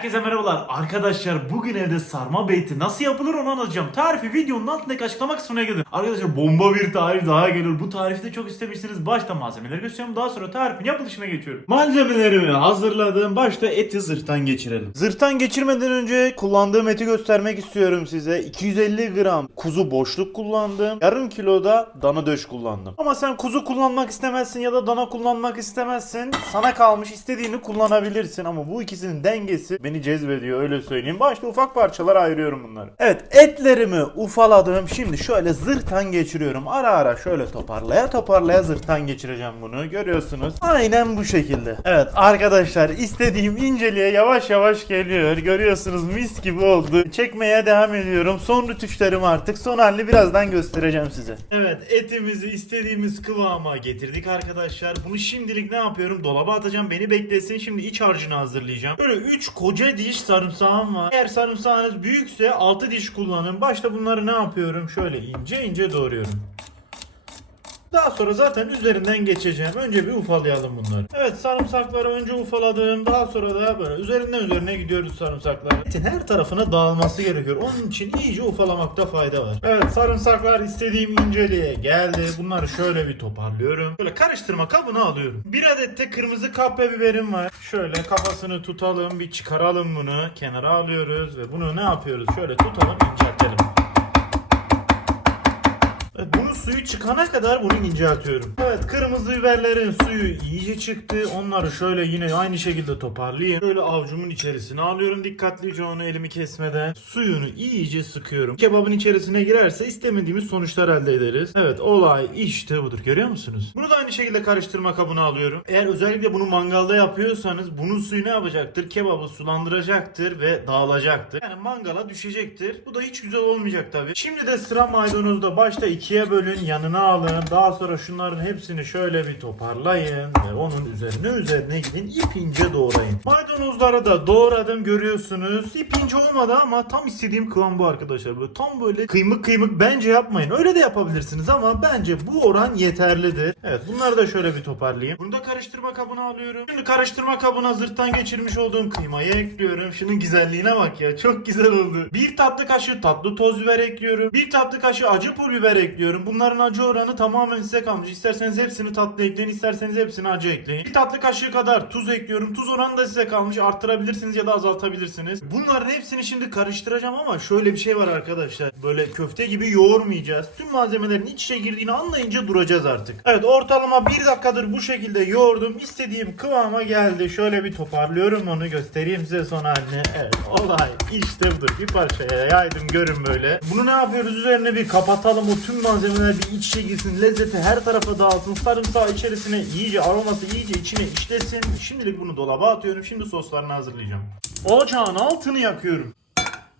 Herkese merhabalar arkadaşlar bugün evde sarma beyti nasıl yapılır onu anlatacağım. Tarifi videonun altındaki açıklama kısmına gelin. Arkadaşlar bomba bir tarif daha geliyor. Bu tarifi de çok istemişsiniz. Başta malzemeleri gösteriyorum daha sonra tarifin yapılışına geçiyorum. Malzemelerimi hazırladım. Başta eti zırhtan geçirelim. Zırhtan geçirmeden önce kullandığım eti göstermek istiyorum size. 250 gram kuzu boşluk kullandım. Yarım kilo da dana döş kullandım. Ama sen kuzu kullanmak istemezsin ya da dana kullanmak istemezsin. Sana kalmış istediğini kullanabilirsin ama bu ikisinin dengesi beni cezbediyor öyle söyleyeyim. Başta ufak parçalara ayırıyorum bunları. Evet etlerimi ufaladım. Şimdi şöyle zırhtan geçiriyorum. Ara ara şöyle toparlaya toparlaya zırhtan geçireceğim bunu. Görüyorsunuz. Aynen bu şekilde. Evet arkadaşlar istediğim inceliğe yavaş yavaş geliyor. Görüyorsunuz mis gibi oldu. Çekmeye devam ediyorum. Son rütuşlarım artık. Son halini birazdan göstereceğim size. Evet etimizi istediğimiz kıvama getirdik arkadaşlar. Bunu şimdilik ne yapıyorum? Dolaba atacağım. Beni beklesin. Şimdi iç harcını hazırlayacağım. Böyle 3 koca diş sarımsağım var. Eğer sarımsağınız büyükse 6 diş kullanın. Başta bunları ne yapıyorum? Şöyle ince ince doğruyorum. Daha sonra zaten üzerinden geçeceğim. Önce bir ufalayalım bunları. Evet sarımsakları önce ufaladım. Daha sonra da böyle üzerinden üzerine gidiyoruz sarımsakları. Etin her tarafına dağılması gerekiyor. Onun için iyice ufalamakta fayda var. Evet sarımsaklar istediğim inceliğe geldi. Bunları şöyle bir toparlıyorum. Böyle karıştırma kabına alıyorum. Bir adet de kırmızı kapya biberim var. Şöyle kafasını tutalım. Bir çıkaralım bunu. Kenara alıyoruz ve bunu ne yapıyoruz? Şöyle tutalım inceltelim. Suyu çıkana kadar bunu inceltiyorum. Evet kırmızı biberlerin suyu iyice çıktı. Onları şöyle yine aynı şekilde toparlayayım. Şöyle avucumun içerisine alıyorum dikkatlice onu elimi kesmeden. Suyunu iyice sıkıyorum. Kebabın içerisine girerse istemediğimiz sonuçlar elde ederiz. Evet olay işte budur görüyor musunuz? Bunu da aynı şekilde karıştırma kabına alıyorum. Eğer özellikle bunu mangalda yapıyorsanız bunun suyu ne yapacaktır? Kebabı sulandıracaktır ve dağılacaktır. Yani mangala düşecektir. Bu da hiç güzel olmayacak tabii. Şimdi de sıra maydanozda başta ikiye bölün yanına alın. Daha sonra şunların hepsini şöyle bir toparlayın ve onun üzerine üzerine gidin ip ince doğrayın. Maydanozları da doğradım görüyorsunuz. İp ince olmadı ama tam istediğim kıvam bu arkadaşlar. Böyle tam böyle kıymık kıymık bence yapmayın. Öyle de yapabilirsiniz ama bence bu oran yeterlidir. Evet bunları da şöyle bir toparlayayım. Bunu da karıştırma kabına alıyorum. Şimdi karıştırma kabına zırhtan geçirmiş olduğum kıymayı ekliyorum. Şunun güzelliğine bak ya. Çok güzel oldu. Bir tatlı kaşığı tatlı toz biber ekliyorum. Bir tatlı kaşığı acı pul biber ekliyorum. Bunların acı oranı tamamen size kalmış. İsterseniz hepsini tatlı ekleyin, isterseniz hepsini acı ekleyin. Bir tatlı kaşığı kadar tuz ekliyorum. Tuz oranı da size kalmış. Arttırabilirsiniz ya da azaltabilirsiniz. Bunların hepsini şimdi karıştıracağım ama şöyle bir şey var arkadaşlar. Böyle köfte gibi yoğurmayacağız. Tüm malzemelerin iç içe girdiğini anlayınca duracağız artık. Evet ortalama bir dakikadır bu şekilde yoğurdum. İstediğim kıvama geldi. Şöyle bir toparlıyorum onu göstereyim size son halini. Evet olay işte budur. Bir parçaya yaydım görün böyle. Bunu ne yapıyoruz? Üzerine bir kapatalım. O tüm malzemeler bir iç içe girsin. Lezzeti her tarafa dağılsın. Sarımsağı içerisine iyice aroması iyice içine işlesin. Şimdilik bunu dolaba atıyorum. Şimdi soslarını hazırlayacağım. Ocağın altını yakıyorum.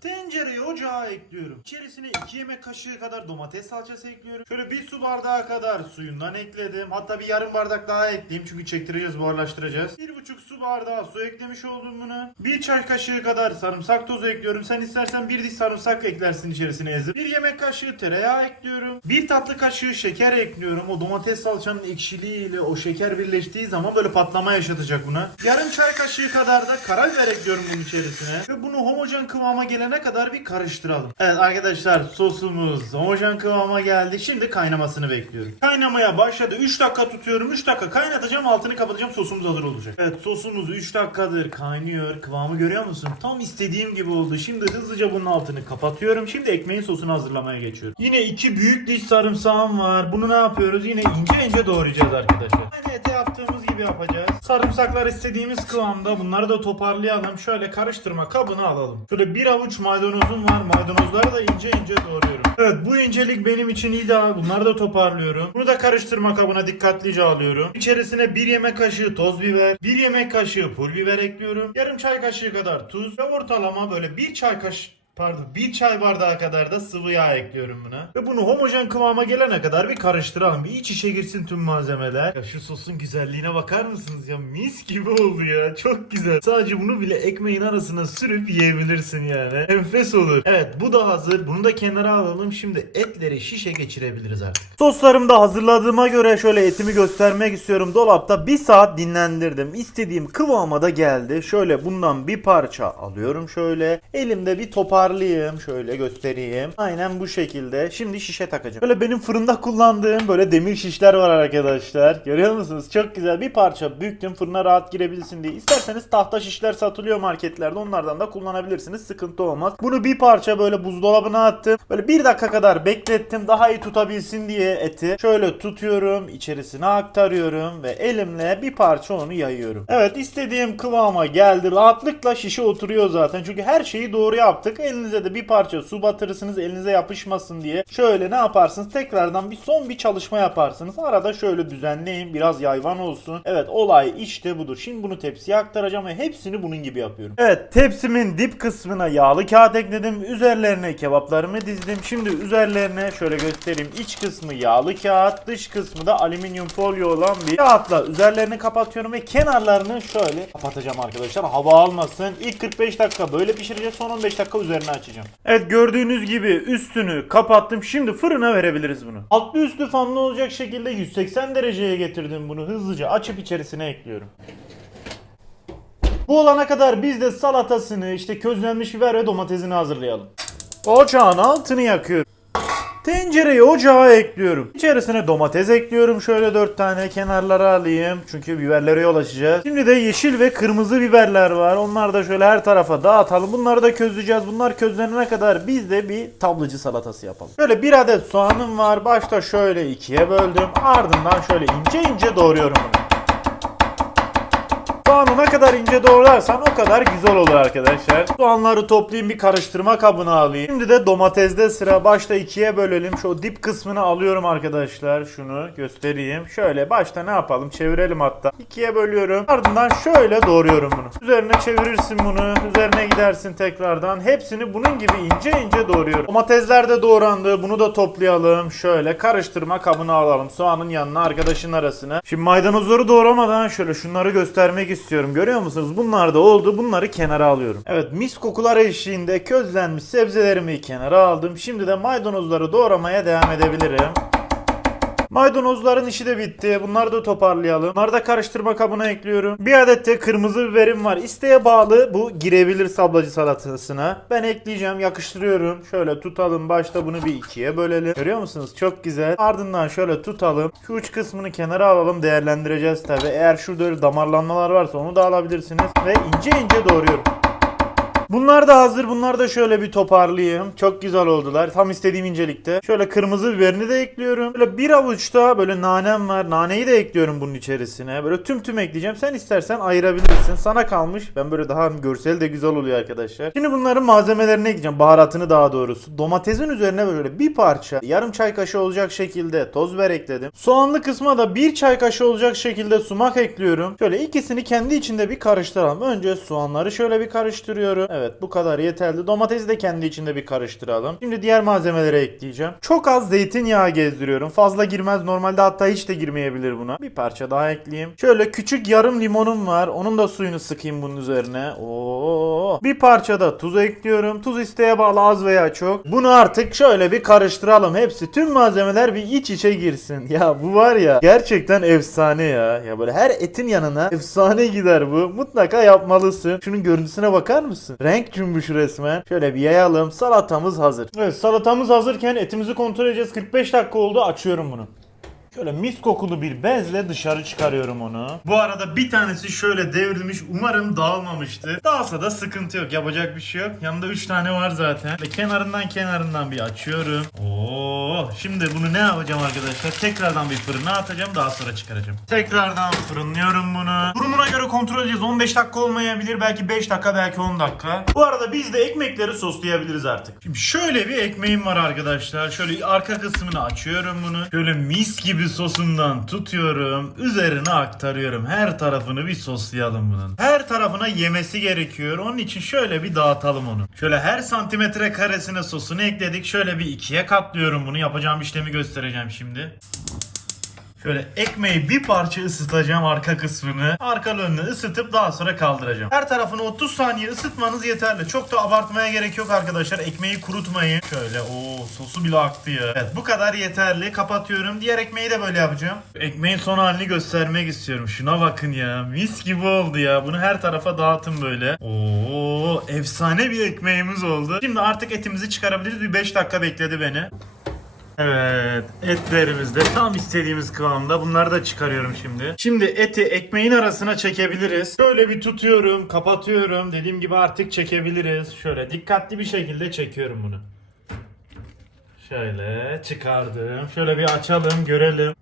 Tencereye ocağa ekliyorum. İçerisine 2 yemek kaşığı kadar domates salçası ekliyorum. Şöyle bir su bardağı kadar suyundan ekledim. Hatta bir yarım bardak daha ekleyeyim çünkü çektireceğiz, buharlaştıracağız. 1,5 su bardağı su eklemiş oldum buna. Bir çay kaşığı kadar sarımsak tozu ekliyorum. Sen istersen bir diş sarımsak eklersin içerisine ezip. Bir yemek kaşığı tereyağı ekliyorum. Bir tatlı kaşığı şeker ekliyorum. O domates salçanın ekşiliğiyle o şeker birleştiği zaman böyle patlama yaşatacak buna. Yarım çay kaşığı kadar da karabiber ekliyorum bunun içerisine. Ve bunu homojen kıvama gelene kadar bir karıştıralım. Evet arkadaşlar sosumuz homojen kıvama geldi. Şimdi kaynamasını bekliyorum. Kaynamaya başladı. 3 dakika tutuyorum. 3 dakika kaynatacağım. Altını kapatacağım. Sosumuz hazır olacak. Evet sosumuz 3 dakikadır kaynıyor. Kıvamı görüyor musun? Tam istediğim gibi oldu. Şimdi hızlıca bunun altını kapatıyorum. Şimdi ekmeğin sosunu hazırlamaya geçiyorum. Yine iki büyük diş sarımsağım var. Bunu ne yapıyoruz? Yine ince ince doğrayacağız arkadaşlar. Aynı ete yaptığımız gibi yapacağız. Sarımsaklar istediğimiz kıvamda. Bunları da toparlayalım. Şöyle karıştırma kabına alalım. Şöyle bir avuç maydanozum var. Maydanozları da ince ince doğruyorum. Evet bu incelik benim için ideal. Bunları da toparlıyorum. Bunu da karıştırma kabına dikkatlice alıyorum. İçerisine bir yemek kaşığı toz biber, bir yemek kaşığı pul biber ekliyorum. Yarım çay kaşığı kadar tuz ve ortalama böyle bir çay kaşığı Pardon bir çay bardağı kadar da sıvı yağ ekliyorum buna. Ve bunu homojen kıvama gelene kadar bir karıştıralım. Bir iç içe girsin tüm malzemeler. Ya şu sosun güzelliğine bakar mısınız ya? Mis gibi oldu ya. Çok güzel. Sadece bunu bile ekmeğin arasına sürüp yiyebilirsin yani. Enfes olur. Evet bu da hazır. Bunu da kenara alalım. Şimdi etleri şişe geçirebiliriz artık. Soslarımı da hazırladığıma göre şöyle etimi göstermek istiyorum. Dolapta bir saat dinlendirdim. İstediğim kıvama da geldi. Şöyle bundan bir parça alıyorum şöyle. Elimde bir toparlayayım. Şöyle göstereyim. Aynen bu şekilde. Şimdi şişe takacağım. Böyle benim fırında kullandığım böyle demir şişler var arkadaşlar. Görüyor musunuz? Çok güzel. Bir parça büktüm fırına rahat girebilsin diye. İsterseniz tahta şişler satılıyor marketlerde. Onlardan da kullanabilirsiniz. Sıkıntı olmaz. Bunu bir parça böyle buzdolabına attım. Böyle bir dakika kadar beklettim. Daha iyi tutabilsin diye eti. Şöyle tutuyorum. içerisine aktarıyorum. Ve elimle bir parça onu yayıyorum. Evet istediğim kıvama geldi. Rahatlıkla şişe oturuyor zaten. Çünkü her şeyi doğru yaptık. Elinize de bir parça su batırırsınız. Elinize yapışmasın diye. Şöyle ne yaparsınız? Tekrardan bir son bir çalışma yaparsınız. Arada şöyle düzenleyin. Biraz yayvan olsun. Evet olay işte budur. Şimdi bunu tepsiye aktaracağım ve hepsini bunun gibi yapıyorum. Evet tepsimin dip kısmına yağlı kağıt ekledim. Üzerlerine kebaplarımı dizdim. Şimdi üzerlerine şöyle göstereyim. İç kısmı yağlı kağıt, dış kısmı da alüminyum folyo olan bir kağıtla üzerlerini kapatıyorum ve kenarlarını şöyle kapatacağım arkadaşlar. Hava almasın. İlk 45 dakika böyle pişireceğiz. Son 15 dakika üzerine açacağım. Evet gördüğünüz gibi üstünü kapattım. Şimdi fırına verebiliriz bunu. Altlı üstü fanlı olacak şekilde 180 dereceye getirdim bunu. Hızlıca açıp içerisine ekliyorum. Bu olana kadar biz de salatasını, işte közlenmiş biber ve domatesini hazırlayalım. Ocağın altını yakıyorum. Tencereyi ocağa ekliyorum. İçerisine domates ekliyorum. Şöyle 4 tane kenarlara alayım. Çünkü biberlere yol açacağız. Şimdi de yeşil ve kırmızı biberler var. Onları da şöyle her tarafa dağıtalım. Bunları da közleyeceğiz. Bunlar közlenene kadar biz de bir tablıcı salatası yapalım. Şöyle bir adet soğanım var. Başta şöyle ikiye böldüm. Ardından şöyle ince ince doğruyorum bunu. Soğanı ne kadar ince doğrarsan o kadar güzel olur arkadaşlar. Soğanları toplayayım bir karıştırma kabına alayım. Şimdi de domatesde sıra başta ikiye bölelim. Şu dip kısmını alıyorum arkadaşlar. Şunu göstereyim. Şöyle başta ne yapalım? Çevirelim hatta. İkiye bölüyorum. Ardından şöyle doğruyorum bunu. Üzerine çevirirsin bunu. Üzerine gidersin tekrardan. Hepsini bunun gibi ince ince doğruyorum. Domatesler de doğrandı. Bunu da toplayalım. Şöyle karıştırma kabına alalım. Soğanın yanına arkadaşın arasına. Şimdi maydanozları doğramadan şöyle şunları göstermek istiyorum. Görüyor musunuz? Bunlar da oldu. Bunları kenara alıyorum. Evet mis kokular eşliğinde közlenmiş sebzelerimi kenara aldım. Şimdi de maydanozları doğramaya devam edebilirim. Maydanozların işi de bitti. Bunları da toparlayalım. Bunları da karıştırma kabına ekliyorum. Bir adet de kırmızı biberim var. İsteğe bağlı bu girebilir sablacı salatasına. Ben ekleyeceğim, yakıştırıyorum. Şöyle tutalım. Başta bunu bir ikiye bölelim. Görüyor musunuz? Çok güzel. Ardından şöyle tutalım. Şu uç kısmını kenara alalım. Değerlendireceğiz tabi. Eğer şurada öyle damarlanmalar varsa onu da alabilirsiniz. Ve ince ince doğruyorum. Bunlar da hazır. Bunlar da şöyle bir toparlayayım. Çok güzel oldular. Tam istediğim incelikte. Şöyle kırmızı biberini de ekliyorum. Böyle bir avuçta böyle nanem var. Naneyi de ekliyorum bunun içerisine. Böyle tüm tüm ekleyeceğim. Sen istersen ayırabilirsin. Sana kalmış. Ben böyle daha görsel de güzel oluyor arkadaşlar. Şimdi bunların malzemelerini ekleyeceğim. Baharatını daha doğrusu. Domatesin üzerine böyle bir parça yarım çay kaşığı olacak şekilde toz biber ekledim. Soğanlı kısma da bir çay kaşığı olacak şekilde sumak ekliyorum. Şöyle ikisini kendi içinde bir karıştıralım. Önce soğanları şöyle bir karıştırıyorum. Evet bu kadar yeterli. Domatesi de kendi içinde bir karıştıralım. Şimdi diğer malzemeleri ekleyeceğim. Çok az zeytinyağı gezdiriyorum. Fazla girmez. Normalde hatta hiç de girmeyebilir buna. Bir parça daha ekleyeyim. Şöyle küçük yarım limonum var. Onun da suyunu sıkayım bunun üzerine. Oo. Bir parça da tuz ekliyorum. Tuz isteğe bağlı az veya çok. Bunu artık şöyle bir karıştıralım. Hepsi tüm malzemeler bir iç içe girsin. Ya bu var ya gerçekten efsane ya. Ya böyle her etin yanına efsane gider bu. Mutlaka yapmalısın. Şunun görüntüsüne bakar mısın? Renk cümbüş resmen. Şöyle bir yayalım. Salatamız hazır. Evet salatamız hazırken etimizi kontrol edeceğiz. 45 dakika oldu. Açıyorum bunu. Şöyle mis kokulu bir bezle dışarı çıkarıyorum onu. Bu arada bir tanesi şöyle devrilmiş. Umarım dağılmamıştır. Dağılsa da sıkıntı yok. Yapacak bir şey yok. Yanında 3 tane var zaten. Ve kenarından kenarından bir açıyorum. Oo, Şimdi bunu ne yapacağım arkadaşlar? Tekrardan bir fırına atacağım daha sonra çıkaracağım. Tekrardan fırınlıyorum bunu. Durumuna göre kontrol edeceğiz. 15 dakika olmayabilir. Belki 5 dakika belki 10 dakika. Bu arada biz de ekmekleri soslayabiliriz artık. Şimdi şöyle bir ekmeğim var arkadaşlar. Şöyle arka kısmını açıyorum bunu. Şöyle mis gibi sosundan tutuyorum. Üzerine aktarıyorum. Her tarafını bir soslayalım bunun. Her tarafına yemesi gerekiyor. Onun için şöyle bir dağıtalım onu. Şöyle her santimetre karesine sosunu ekledik. Şöyle bir ikiye katlıyorum bunu. Yapacağım işlemi göstereceğim şimdi. Şöyle ekmeği bir parça ısıtacağım arka kısmını. Arka önünü ısıtıp daha sonra kaldıracağım. Her tarafını 30 saniye ısıtmanız yeterli. Çok da abartmaya gerek yok arkadaşlar. Ekmeği kurutmayın. Şöyle o sosu bile aktı ya. Evet bu kadar yeterli. Kapatıyorum. Diğer ekmeği de böyle yapacağım. Ekmeğin son halini göstermek istiyorum. Şuna bakın ya. Mis gibi oldu ya. Bunu her tarafa dağıtın böyle. Oo efsane bir ekmeğimiz oldu. Şimdi artık etimizi çıkarabiliriz. Bir 5 dakika bekledi beni. Evet etlerimiz de tam istediğimiz kıvamda. Bunları da çıkarıyorum şimdi. Şimdi eti ekmeğin arasına çekebiliriz. Şöyle bir tutuyorum, kapatıyorum. Dediğim gibi artık çekebiliriz. Şöyle dikkatli bir şekilde çekiyorum bunu. Şöyle çıkardım. Şöyle bir açalım, görelim.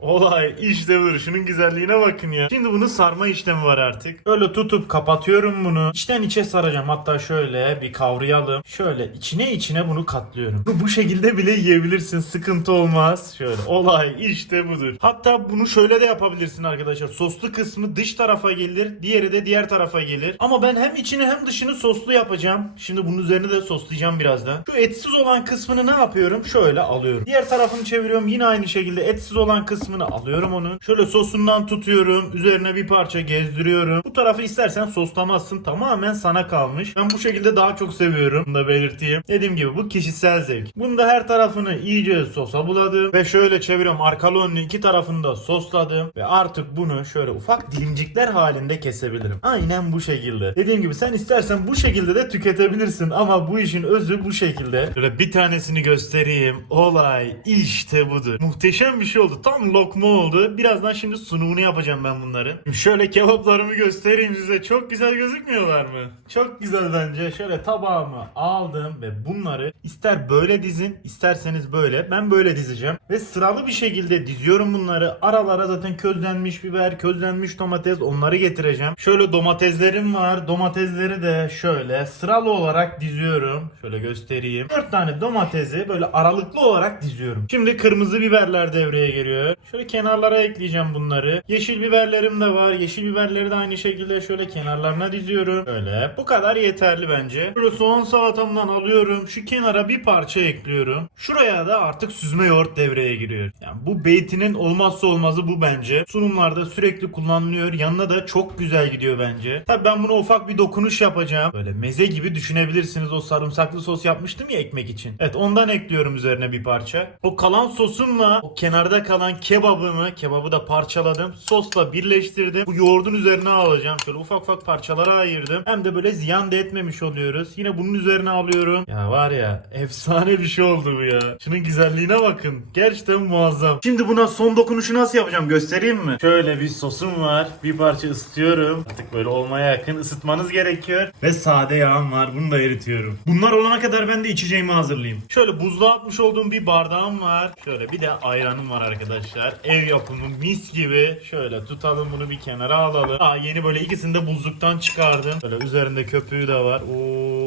Olay işte budur. Şunun güzelliğine bakın ya. Şimdi bunu sarma işlemi var artık. Böyle tutup kapatıyorum bunu. İçten içe saracağım. Hatta şöyle bir kavrayalım. Şöyle içine içine bunu katlıyorum. Bu şekilde bile yiyebilirsin. Sıkıntı olmaz. Şöyle olay işte budur. Hatta bunu şöyle de yapabilirsin arkadaşlar. Soslu kısmı dış tarafa gelir. Diğeri de diğer tarafa gelir. Ama ben hem içini hem dışını soslu yapacağım. Şimdi bunun üzerine de soslayacağım birazdan. Şu etsiz olan kısmını ne yapıyorum? Şöyle alıyorum. Diğer tarafını çeviriyorum. Yine aynı şekilde etsiz olan kısmını alıyorum onu. Şöyle sosundan tutuyorum. Üzerine bir parça gezdiriyorum. Bu tarafı istersen soslamazsın. Tamamen sana kalmış. Ben bu şekilde daha çok seviyorum. Bunu da belirteyim. Dediğim gibi bu kişisel zevk. Bunu da her tarafını iyice sosa buladım. Ve şöyle çeviriyorum. Arkalı önlü iki tarafını da sosladım. Ve artık bunu şöyle ufak dilimcikler halinde kesebilirim. Aynen bu şekilde. Dediğim gibi sen istersen bu şekilde de tüketebilirsin. Ama bu işin özü bu şekilde. Şöyle bir tanesini göstereyim. Olay işte budur. Muhteşem bir şey oldu. Tam lokma oldu. Birazdan şimdi sunumunu yapacağım ben bunların. Şöyle kebaplarımı göstereyim size. Çok güzel gözükmüyorlar mı? Çok güzel bence. Şöyle tabağımı aldım ve bunları ister böyle dizin isterseniz böyle. Ben böyle dizeceğim. Ve sıralı bir şekilde diziyorum bunları. Aralara zaten közlenmiş biber, közlenmiş domates onları getireceğim. Şöyle domateslerim var. Domatesleri de şöyle sıralı olarak diziyorum. Şöyle göstereyim. 4 tane domatesi böyle aralıklı olarak diziyorum. Şimdi kırmızı biberler devreye giriyor. Şöyle kenarlara ekleyeceğim bunları. Yeşil biberlerim de var. Yeşil biberleri de aynı şekilde şöyle kenarlarına diziyorum. Böyle. Bu kadar yeterli bence. Şöyle soğan salatamdan alıyorum. Şu kenara bir parça ekliyorum. Şuraya da artık süzme yoğurt devreye giriyor. Yani bu beytinin olmazsa olmazı bu bence. Sunumlarda sürekli kullanılıyor. Yanına da çok güzel gidiyor bence. Tabi ben buna ufak bir dokunuş yapacağım. Böyle meze gibi düşünebilirsiniz. O sarımsaklı sos yapmıştım ya ekmek için. Evet ondan ekliyorum üzerine bir parça. O kalan sosumla o kenarda kalan kebabımı, kebabı da parçaladım. Sosla birleştirdim. Bu yoğurdun üzerine alacağım. Şöyle ufak ufak parçalara ayırdım. Hem de böyle ziyan da etmemiş oluyoruz. Yine bunun üzerine alıyorum. Ya var ya efsane bir şey oldu bu ya. Şunun güzelliğine bakın. Gerçekten muazzam. Şimdi buna son dokunuşu nasıl yapacağım göstereyim mi? Şöyle bir sosum var. Bir parça ısıtıyorum. Artık böyle olmaya yakın ısıtmanız gerekiyor. Ve sade yağım var. Bunu da eritiyorum. Bunlar olana kadar ben de içeceğimi hazırlayayım. Şöyle buzluğa atmış olduğum bir bardağım var. Şöyle bir de ayranım var arkadaşlar. Ev yapımı mis gibi. Şöyle tutalım bunu bir kenara alalım. Aa, yeni böyle ikisini de buzluktan çıkardım. Böyle üzerinde köpüğü de var. Oo,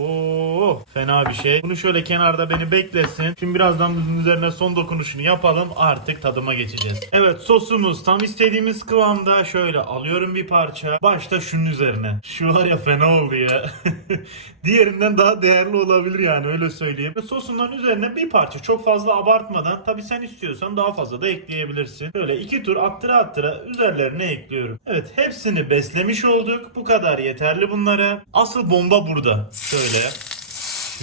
fena bir şey. Bunu şöyle kenarda beni beklesin. Şimdi birazdan bunun üzerine son dokunuşunu yapalım. Artık tadıma geçeceğiz. Evet sosumuz tam istediğimiz kıvamda. Şöyle alıyorum bir parça. Başta şunun üzerine. Şu var ya fena oldu ya. Diğerinden daha değerli olabilir yani öyle söyleyeyim. Ve sosundan üzerine bir parça çok fazla abartmadan tabi sen istiyorsan daha fazla da ekleyebilirsin. Böyle iki tur attıra attıra üzerlerine ekliyorum. Evet hepsini beslemiş olduk. Bu kadar yeterli bunlara. Asıl bomba burada. Şöyle.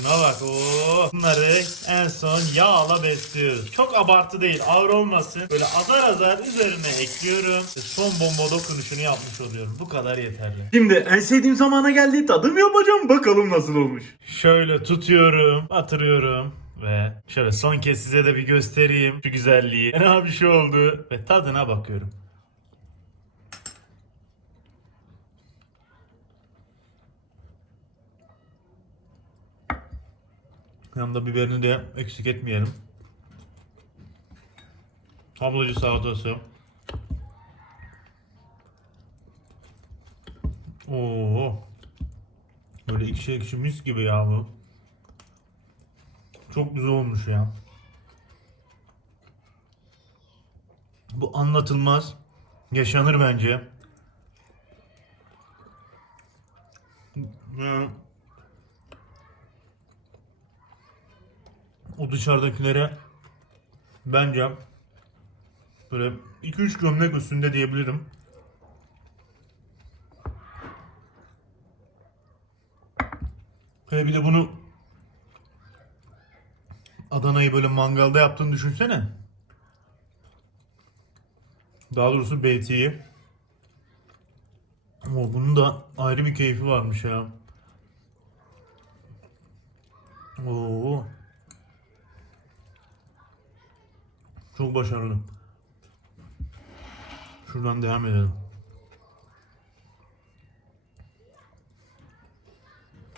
Şuna bak o. Bunları en son yağla besliyoruz. Çok abartı değil ağır olmasın. Böyle azar azar üzerine ekliyorum. Ve son bomba dokunuşunu yapmış oluyorum. Bu kadar yeterli. Şimdi en sevdiğim zamana geldi. Tadım yapacağım. Bakalım nasıl olmuş. Şöyle tutuyorum. Batırıyorum. Ve şöyle son kez size de bir göstereyim şu güzelliği. Fena bir şey oldu. Ve tadına bakıyorum. Yanında biberini de eksik etmeyelim. Tablacı salatası. Oo. Böyle ekşi ekşi mis gibi ya bu. Çok güzel olmuş ya. Bu anlatılmaz. Yaşanır bence. Ya. O dışarıdakilere bence böyle 2-3 gömlek üstünde diyebilirim. Hele bir de bunu Adana'yı böyle mangalda yaptığını düşünsene. Daha doğrusu BT'yi. Ama bunun da ayrı bir keyfi varmış ya. Oo. Çok başarılı. Şuradan devam edelim.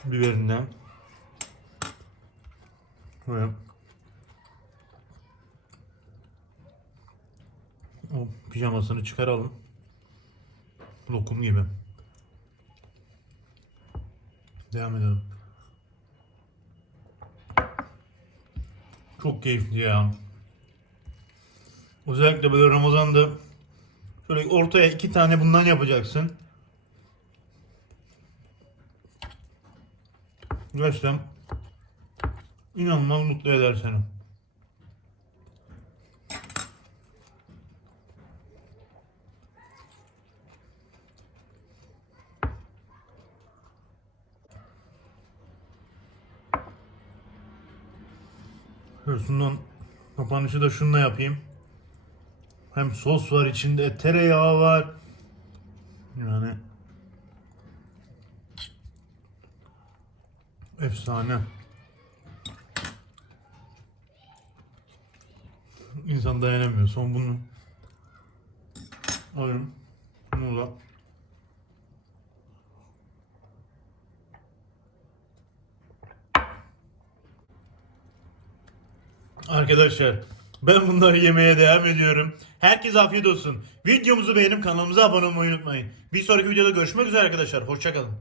Biberinden. Ve o pijamasını çıkaralım. Lokum gibi. Devam edelim. Çok keyifli ya. Özellikle böyle Ramazan'da şöyle ortaya iki tane bundan yapacaksın. Gerçekten inanılmaz mutlu eder seni. Şundan kapanışı da şununla yapayım. Hem sos var içinde, tereyağı var. Yani efsane. İnsan dayanamıyor. Son bunu. Bunu da Arkadaşlar ben bunları yemeye devam ediyorum. Herkese afiyet olsun. Videomuzu beğenip kanalımıza abone olmayı unutmayın. Bir sonraki videoda görüşmek üzere arkadaşlar. Hoşçakalın.